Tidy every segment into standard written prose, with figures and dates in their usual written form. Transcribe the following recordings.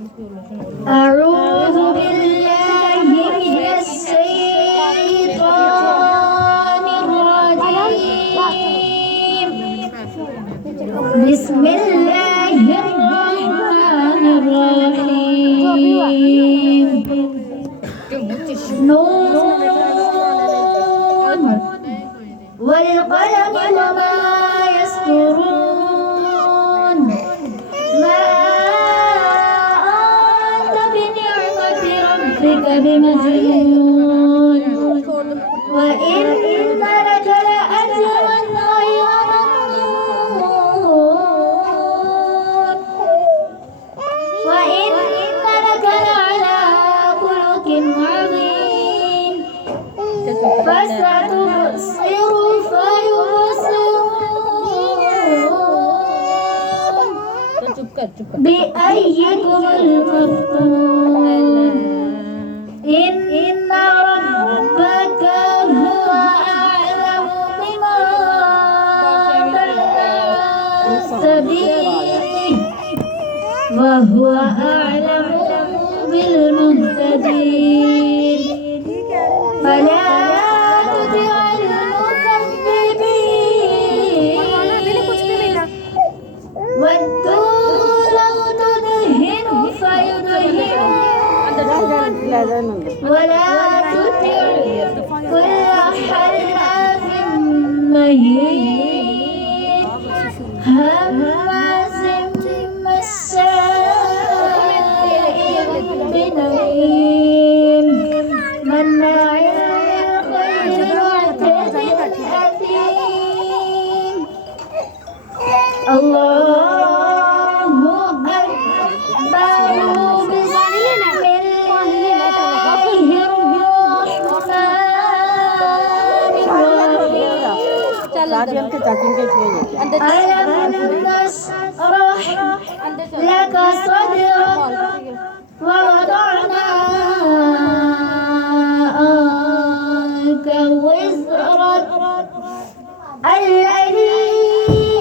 أعوذ بالله من الشيطان الرجيم بسم الله الرحمن الرحيم نون والقلم وما يسطرون ما أنت بنعمة ربك بمجنون وإن لك لأجرا غير ممنون وإنك لعلى خلق عظيم فستبصر فيبصرون بأيكم المفتون إن ربك هو أعلم بمن ضل عن سبيله وهو أعلم بالمهتدين فلا تطع المكذبين ودوا لو تدهن فيدهنون ولا تطع كل حلاف مهين هماز مشاء بنميم مناع للخير معتد أثيم الله أكبر بسم الله الرحمن الرحيم ألم نشرح لك صدرك ووضعنا عنك وزرك الذي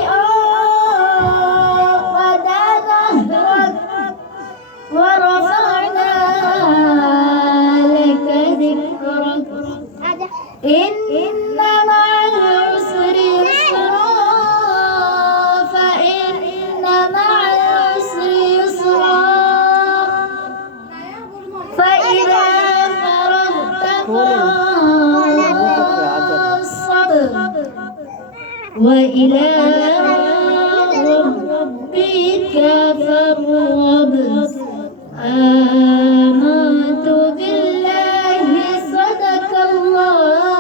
أنقض ظهرك ورفعنا لك ذكرك إن مع العسر يسرا فإن مع العسر يسرا فإذا فرغت فانصب وإلى ربك فارغب آمنت بالله صدق الله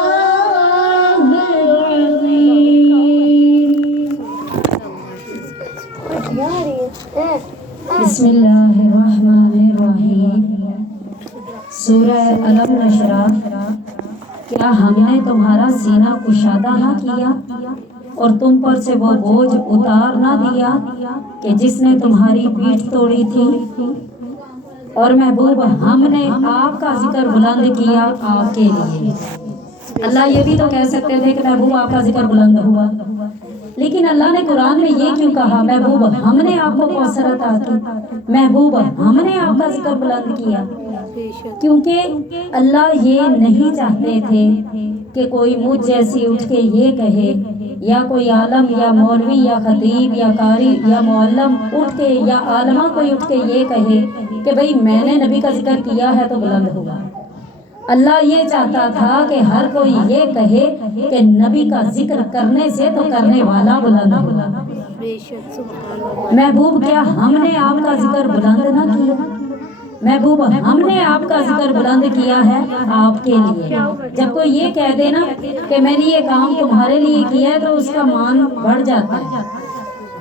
العظيم بسم الله الرحمن الرحيم سورہ علم نشرح کیا ہم نے تمہارا سینہ کشادہ نہ کیا اور تم پر سے وہ بوجھ اتار نہ دیا کہ جس نے تمہاری پیٹھ توڑی تھی اور محبوب ہم نے آپ کا ذکر بلند کیا آپ کے لیے اللہ یہ بھی تو کہہ سکتے تھے کہ محبوب آپ کا ذکر بلند ہوا لیکن اللہ نے قرآن میں یہ کیوں کہا محبوب ہم نے آپ کو کوثر عطا کی محبوب ہم نے آپ کا ذکر بلند کیا کیونکہ اللہ یہ نہیں چاہتے تھے کہ کوئی مجھ جیسی اٹھ کے یہ کہے یا کوئی عالم یا مولوی یا خطیب یا قاری یا معلم اٹھ کے یا عالمہ کوئی اٹھ کے یہ کہے کہ بھئی میں نے نبی کا ذکر کیا ہے تو بلند ہوگا اللہ یہ چاہتا تھا کہ ہر کوئی یہ کہے کہ نبی کا ذکر کرنے سے تو کرنے والا بلند ہوگا محبوب کیا ہم نے آپ کا ذکر بلند نہ کیا محبوب ہم نے آپ کا ذکر بلند کیا ہے آپ کے لیے جب کوئی یہ کہہ دے نا کہ میں نے یہ کام تمہارے لیے کیا ہے تو اس کا مان بڑھ جاتا ہے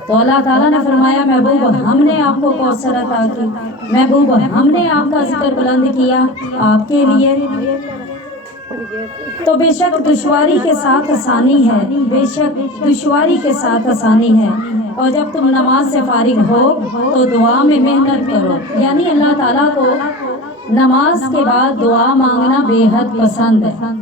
تو اللہ تعالیٰ نے فرمایا محبوب ہم نے آپ کو کوثر عطا کی محبوب ہم نے آپ کا ذکر بلند کیا آپ کے لیے تو بے شک دشواری کے ساتھ آسانی ہے بے شک دشواری کے ساتھ آسانی ہے اور جب تم نماز سے فارغ ہو تو دعا میں محنت کرو یعنی اللہ تعالیٰ کو نماز کے بعد دعا مانگنا بے حد پسند ہے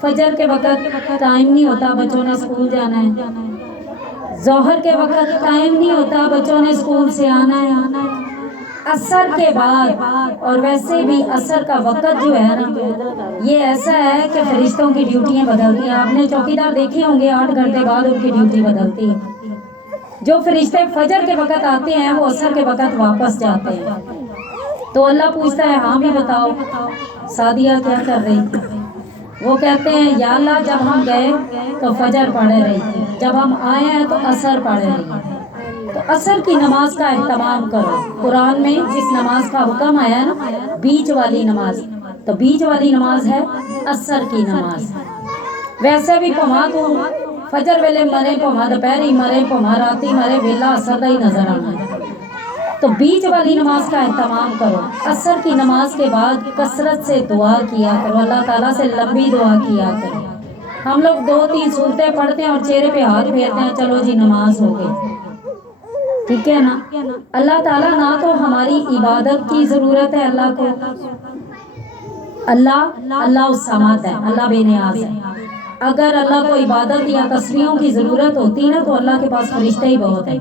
فجر کے وقت ٹائم نہیں ہوتا بچوں نے اسکول جانا ہے ظہر کے وقت ٹائم نہیں ہوتا بچوں نے اسکول سے آنا ہے असर के बाद, और वैसे भी असर का वक्त जो है ना, ये ऐसा है कि फरिश्तों की ड्यूटियां बदलती हैं। आपने चौकीदार देखे होंगे 8 घंटे बाद उनकी ड्यूटी बदलती है। जो फरिश्ते फजर के वक्त आते हैं वो असर के वक्त वापस जाते हैं। तो अल्लाह पूछता है हाँ भी बताओ सादिया क्या कर रही थी? वो कहते हैं या अल्लाह जब हम गए तो फजर पढ़ रही थी, जब हम आए हैं तो असर पढ़ रही है। तो असर की नमाज का एहतमाम करो। कुरान में जिस नमाज का हुक्म आया है ना, बीच वाली नमाज, तो बीच वाली नमाज है असर की नमाज। वैसे भी पमा तू फजर वेले मरे, पमा दोपहरी मरे, पमा राती मरे, वेला असर का ही नजर आना है। तो बीच वाली नमाज का एहतमाम करो। असर की नमाज के बाद कसरत से दुआ किया करो, अल्लाह ताला से लंबी दुआ किया करो। हम लोग 2-3 सूरतें पढ़ते हैं और चेहरे पे हाथ फेरते हैं, चलो जी नमाज हो गई, ठीक है ना। अल्लाह ताला ना तो हमारी इबादत की ज़रूरत है अल्लाह को, अल्लाह उस समात है, अल्लाह बेनियाज है। अगर अल्लाह को इबादत या तस्बीहों की ज़रूरत होती ना तो अल्लाह के पास फरिश्ते ही बहुत हैं।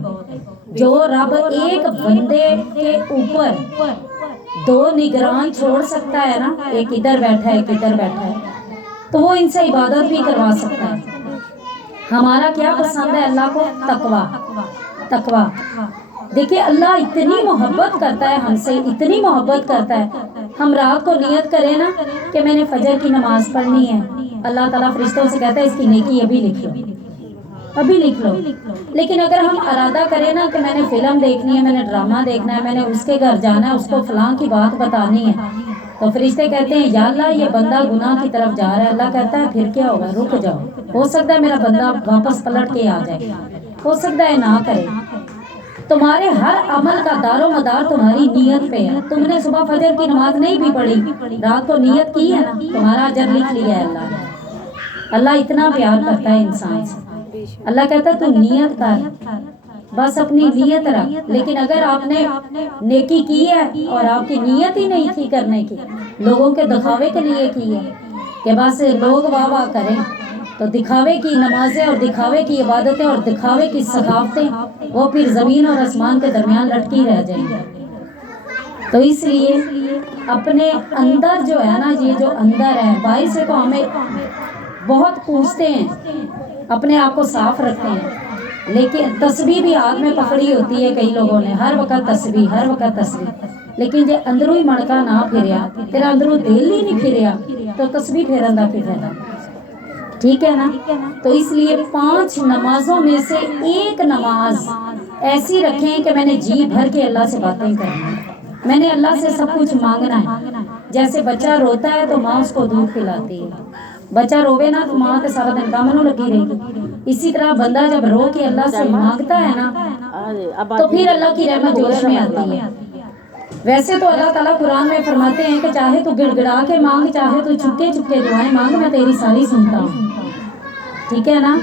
जो रब एक बंदे के ऊपर 2 निगरान छोड़ सकता है ना, एक इधर बैठा है एक इधर बैठा है, तो वो इनसे इबादत भी करवा सकता है। हमारा क्या पसंद है अल्लाह को? तकवा। देखिए अल्लाह इतनी मोहब्बत करता है हमसे, इतनी मोहब्बत करता है। हम रात को नियत करें ना कि मैंने फजर की नमाज पढ़नी है, अल्लाह ताला फरिश्तों से कहता है इसकी नेकी अभी लिख लो। लेकिन अगर हम इरादा करें ना कि मैंने फिल्म देखनी है, मैंने ड्रामा देखना है, मैंने उसके घर जाना है, उसको फलां की बात बतानी है, तो फरिश्ते कहते हैं या अल्लाह ये बंदा गुनाह की तरफ जा रहा है। अल्लाह कहता है फिर क्या होगा, रुक जाओ, हो सकता है मेरा बंदा वापस पलट के आ जाए, हो सकता है ना करे। तुम्हारे हर अमल का दारो मदार तुम्हारी नीयत पे है। तुमने सुबह फजर की नमाज नहीं भी पढ़ी, रात को नियत की है ना, तुम्हारा अजर लिख लिया है अल्लाह ने। अल्लाह इतना प्यार करता है इंसान से। अल्लाह कहता है तू नियत कर, बस अपनी नियत रख। लेकिन अगर आपने नेकी की है और आपकी नियत ही नहीं थी करने की, लोगों के दिखावे के लिए की है कि बस लोग वाह वाह करें, तो दिखावे की नमाजें और दिखावे की इबादतें और दिखावे की सकाफतें वो फिर ज़मीन और आसमान के दरमियान लटकी रह जाएंगी। तो इसलिए अपने अंदर जो है ना, ये जो अंदर है, बाहर से तो हमें बहुत पूछते हैं, अपने आप को साफ रखते हैं, लेकिन तस्बीह भी हाथ में पकड़ी होती है कई लोगों ने, हर वक्त तस्बीह। लेकिन जे अंदरों ही मणका ना फिरिया, तेरा अंदरों दिल ही नहीं फिरिया, तो तस्बीह फेरन दा की फायदा, ठीक है ना। तो इसलिए 5 नमाजों में से एक नमाज ऐसी रखें कि मैंने जी भर के अल्लाह से बातें करनी, मैंने अल्लाह से सब कुछ मांगना है। जैसे बच्चा रोता है तो माँ उसको दूध पिलाती है, बच्चा रोवे ना तो माँ तो सारा दिन काम में लगी रहेगी। इसी तरह बंदा जब रो के अल्लाह से मांगता है ना, तो फिर अल्लाह की रहमत जोश में आती है। वैसे तो अल्लाह ताला कुरान में फरमाते हैं कि चाहे तू गिड़गिड़ा के मांग, चाहे तू चुपके चुपके दुआएं मांग, मैं तेरी सारी सुनता हूँ, ठीक है ना।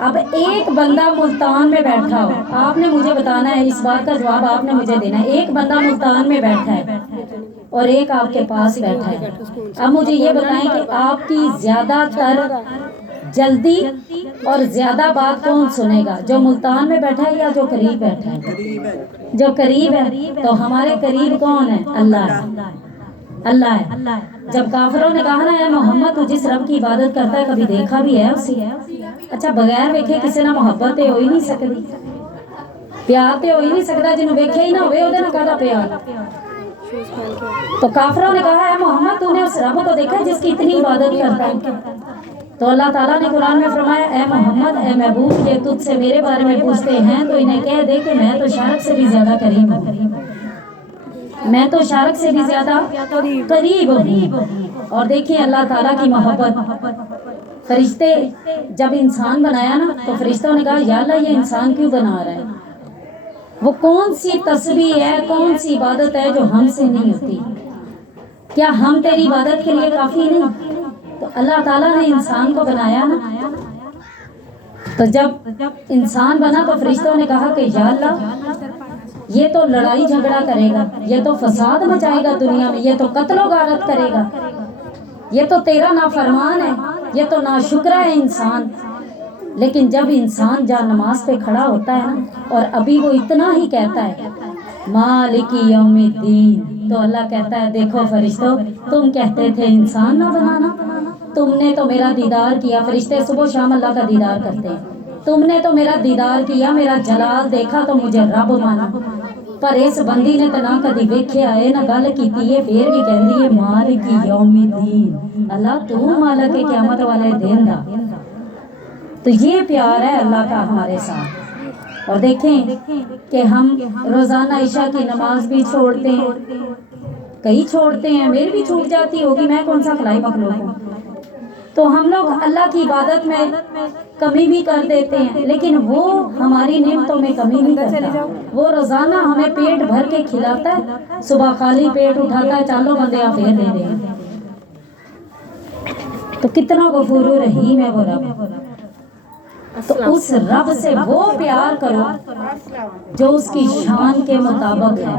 अब एक बंदा मुल्तान में बैठा हो, आपने मुझे बताना है, इस बात का जवाब आपने मुझे देना है। एक बंदा मुल्तान में बैठा है और एक आपके पास बैठा है। अब मुझे ये बताएं कि आपकी ज्यादातर जल्दी और ज्यादा बात कौन सुनेगा, जो मुल्तान में बैठा है या जो करीब बैठा है? जो करीब है। तो हमारे करीब कौन है? अल्लाह है। जब काफिरों ने कहा ना यार मोहम्मद तू जिस रब की इबादत करता है कभी देखा भी है उसे? अच्छा बगैर वेखे किसी ना मोहब्बत हो ही नहीं सकती, प्यार तो हो ही नहीं सकता, जिन्हों वेखे ही ना होवे ओदे नाल काहदा प्यार। तो काफिरों ने कहा है मोहम्मद तूने उस रब को देखा जिसकी इतनी इबादत करता है? तो अल्लाह ताला ने कुरान में फरमाया ए मोहम्मद, ए महबूब, ये तुझसे मेरे बारे में पूछते हैं तो इन्हें कह दे कि मैं तो शारक से भी ज्यादा करीब हूँ, मैं तो शारक से भी ज्यादा करीब हूँ। और देखिए अल्लाह ताला की मोहब्बत। फरिश्ते जब इंसान बनाया ना तो फरिश्तों ने कहा या अल्लाह ये इंसान क्यों बना रहा है, वो कौन सी तस्बीह है, कौन सी इबादत है जो हमसे नहीं होती? क्या हम तेरी इबादत के लिए काफी नहीं? तो अल्लाह ताला ने इंसान को बनाया ना, तो जब इंसान बना तो फरिश्तों ने कहा कि या अल्लाह ये तो लड़ाई झगड़ा करेगा, ये तो फसाद मचाएगा दुनिया में, ये तो कत्लो गारत करेगा, ये तो तेरा नाफरमान है, ये तो नाशुक्र है इंसान। लेकिन जब इंसान जहाँ नमाज पे खड़ा होता है ना, और अभी वो इतना ही कहता है मालिकी यौमिद्दीन। तो अल्लाह कहता है देखो फरिश्तों, तुम कहते थे इंसान ना बनाना, तुमने तो मेरा दीदार किया। फरिश्ते सुबह शाम अल्लाह का दीदार करते हैं। तुमने तो मेरा दीदार किया, मेरा जलाल देखा तो मुझे रब माना। पर इस बंदी ने तो ना कभी वेख्या है ना गल की है, फिर भी कहती है मालिकी यौमिद्दीन। अल्लाह तू मालिक है क़यामत वाले दिन दा। तो ये प्यार है अल्लाह का हमारे साथ। और देखें कि हम रोज़ाना ईशा की नमाज भी छोड़ते हैं, कई छोड़ते हैं, मेरी भी छूट जाती होगी, मैं कौन सा खलाई मखलूक हूँ। तो हम लोग अल्लाह की इबादत में कमी भी कर देते हैं, लेकिन वो हमारी नेमतों में कमी नहीं करता। वो रोज़ाना हमें पेट भर के खिलाता है, सुबह खाली पेट उठाता है, चालो बंदे आप फिर दे दें। तो कितना गफूर रहीम है वो रब। तो उस रब से वो प्यार करो जो उसकी शान के मुताबिक है,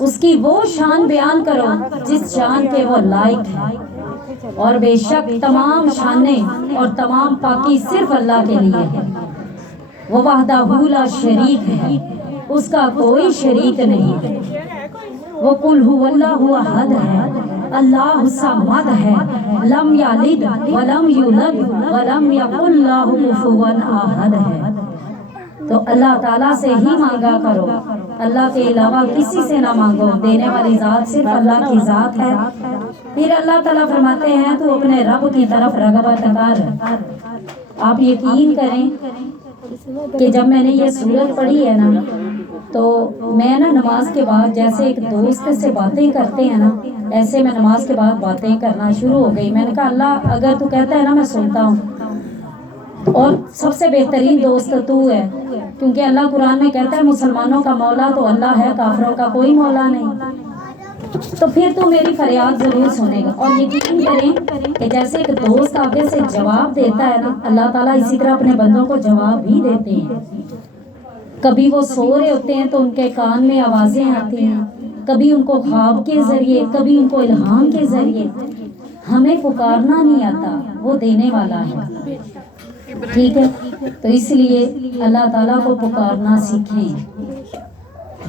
उसकी वो शान बयान करो जिस शान के वो लायक है। और बेशक तमाम शाने और तमाम पाकी सिर्फ अल्लाह के लिए है। वो वहदहू ला शरीक है, उसका कोई शरीक नहीं है। वो कुल हुवल्लाहु अहद है, अल्लाह समद है, लम यलिद वलम यूलद वलम यकुल लहू कुफुवन अहद है। तो अल्लाह ताला से ही मांगा करो, अल्लाह के अलावा किसी से ना मांगो। देने वाली ज़ात सिर्फ अल्लाह की ज़ात है। फिर अल्लाह ताला फरमाते हैं तू अपने रब की तरफ रग़बत कर। आप यकीन करें कि जब मैंने ये सूरत पढ़ी है ना, तो मैं ना नमाज के बाद जैसे एक दोस्त से बातें करते हैं ना, ऐसे मैं नमाज के बाद बातें करना शुरू हो गई। मैंने कहा अल्लाह अगर तू कहता है ना मैं सुनता हूँ, और सबसे बेहतरीन दोस्त तू है, क्योंकि अल्लाह कुरान में कहता है मुसलमानों का मौला तो अल्लाह है, काफिरों का कोई मौला नहीं। तो फिर तो मेरी फरियाद ज़रूर सुनेगा। और यकीन करें कि जैसे एक दोस्त आगे से जवाब देता है ना, अल्लाह ताला इसी तरह अपने बंदों को जवाब भी देते हैं। कभी वो सो रहे होते हैं तो उनके कान में आवाज़ें आती हैं, कभी उनको ख्वाब के ज़रिए, कभी उनको इल्हाम के ज़रिए। हमें पुकारना नहीं आता, वो देने वाला है। ठीक है, तो इसलिए अल्लाह ताला को पुकारना सीखें।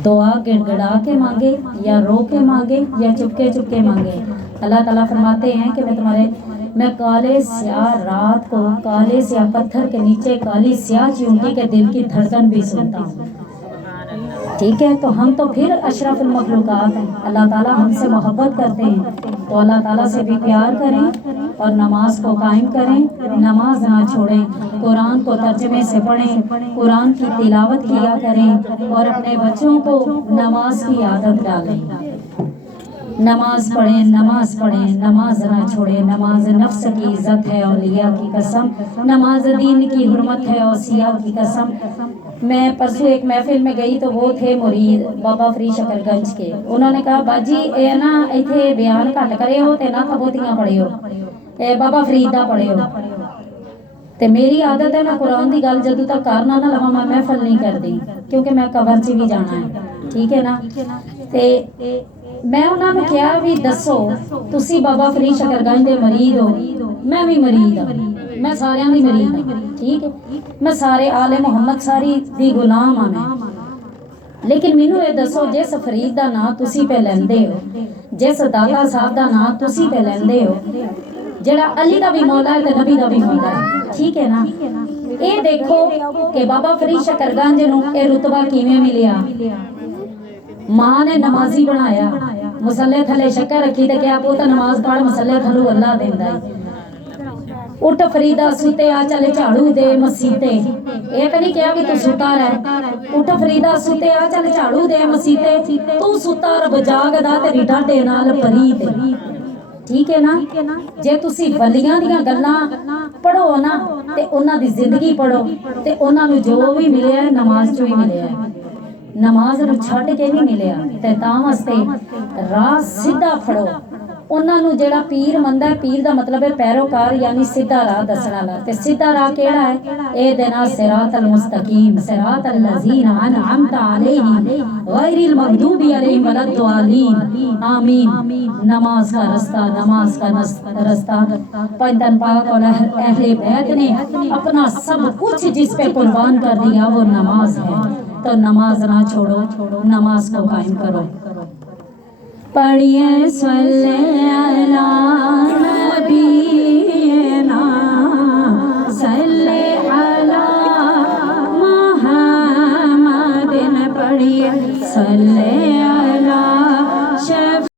दुआ गिड़गिड़ा के मांगे या रो के मांगे या चुपके चुपके मांगे। अल्लाह ताला फरमाते हैं कि मैं काले स्याह रात को काले स्याह पत्थर के नीचे काली स्याह चींटी के दिल की धड़कन भी सुनता हूँ। ठीक है, तो हम तो फिर अशरफुल मखलूकात हैं। अल्लाह ताला हमसे मोहब्बत करते हैं, तो अल्लाह ताला से भी प्यार करें और नमाज को कायम करें, नमाज ना छोड़ें, कुरान को तर्जमे से पढ़ें, कुरान की तिलावत किया करें और अपने बच्चों को नमाज की आदत डालें। नमाज पढ़ें, नमाज पढ़ें, नमाज ना छोड़ें। नमाज नफ्स की इज़्ज़त है, औलिया की कसम। नमाज दीन की हुर्मत है, औसिया की कसम। मैं परसों एक महफिल में गई तो वो थे मुरीद बाबा फरीद शकरगंज के। उन्होंने कहा बाजी ये ना इतने बयान घट करे हो ते ना खबोतियाँ पढ़े हो, बाबा फरीद दा पढ़े हो। ते मेरी आदत है मैं कुरान की गल जदों तक करना ना लवां मैं महफिल नहीं करती, क्योंकि मैं कबर च भी जाना है। ठीक है ना। ते मैं उन्होंने कहा भी दसो तुसी बाबा फरीद शकरगंज दे मरीद हो, मैं भी मरीद हाँ, मैं सारियां दी मरीद हाँ। ठीक है, मैं सारे आले मुहम्मद सारी दी गुलाम हाँ मैं। लेकिन मैनू ये दसो जिस फरीद दा नाम तुसी पे लेंदे हो, जिस दाता साहब दा नाम तुसी पे लेंदे हो, जेड़ा अली दा भी मौला है ते नबी दा भी मौला है। ठीक है ना। ये देखो कि बाबा फरीद शकरगंज नूं ये रुतबा किवें मिलिया। मां ने नमाजी बनाया, मुसल्ले थले शक्कर रखी ते क्या पुत नमाज पढ़ मुसल्ले थलू अल्लाह देंदा है। उठ फरीदा सुते आ चले झाड़ू दे मसीते। ये तो नहीं कहा कि तू सुता रह। उठ फरीदा सुते आ चले झाड़ू दे मसीते, तू सुता रब जागदा तेरी डाडे नाल परी ते। ठीक है ना। जे तुसी वलियां दियां गल्लां पढ़ो ना ते उन्हां दी जिंदगी पढ़ो ते उन्हां नूं जो भी मिलिया नमाज चों ही मिलिया है। नमाज नूं छड्ड के नहीं मिलिया ते तां वास्ते राह सीधा फड़ो। उन्हां नूं जेड़ा पीर मंदा है, पीर दा मतलब है पैरोकार, यानी सीधा राह दसण वाला। ते सीधा राह केड़ा है? ए देना सिरातल मुस्तकीम सिरातल लज़ीना अनअमता अलैहिम गैरिल मग़दूबी अलैहिम वलद्दालीन। आमीन। नमाज का रास्ता, नमाज का रास्ता पैगंबर पाक और अहले बैत ने अपना सब कुछ जिस पे कुर्बान कर दिया वो नमाज है। تو نماز نہ چھوڑو، نماز کو قائم کرو۔ پڑھیے صلی علی نبینا صلی علی محمد، پڑھیے صلی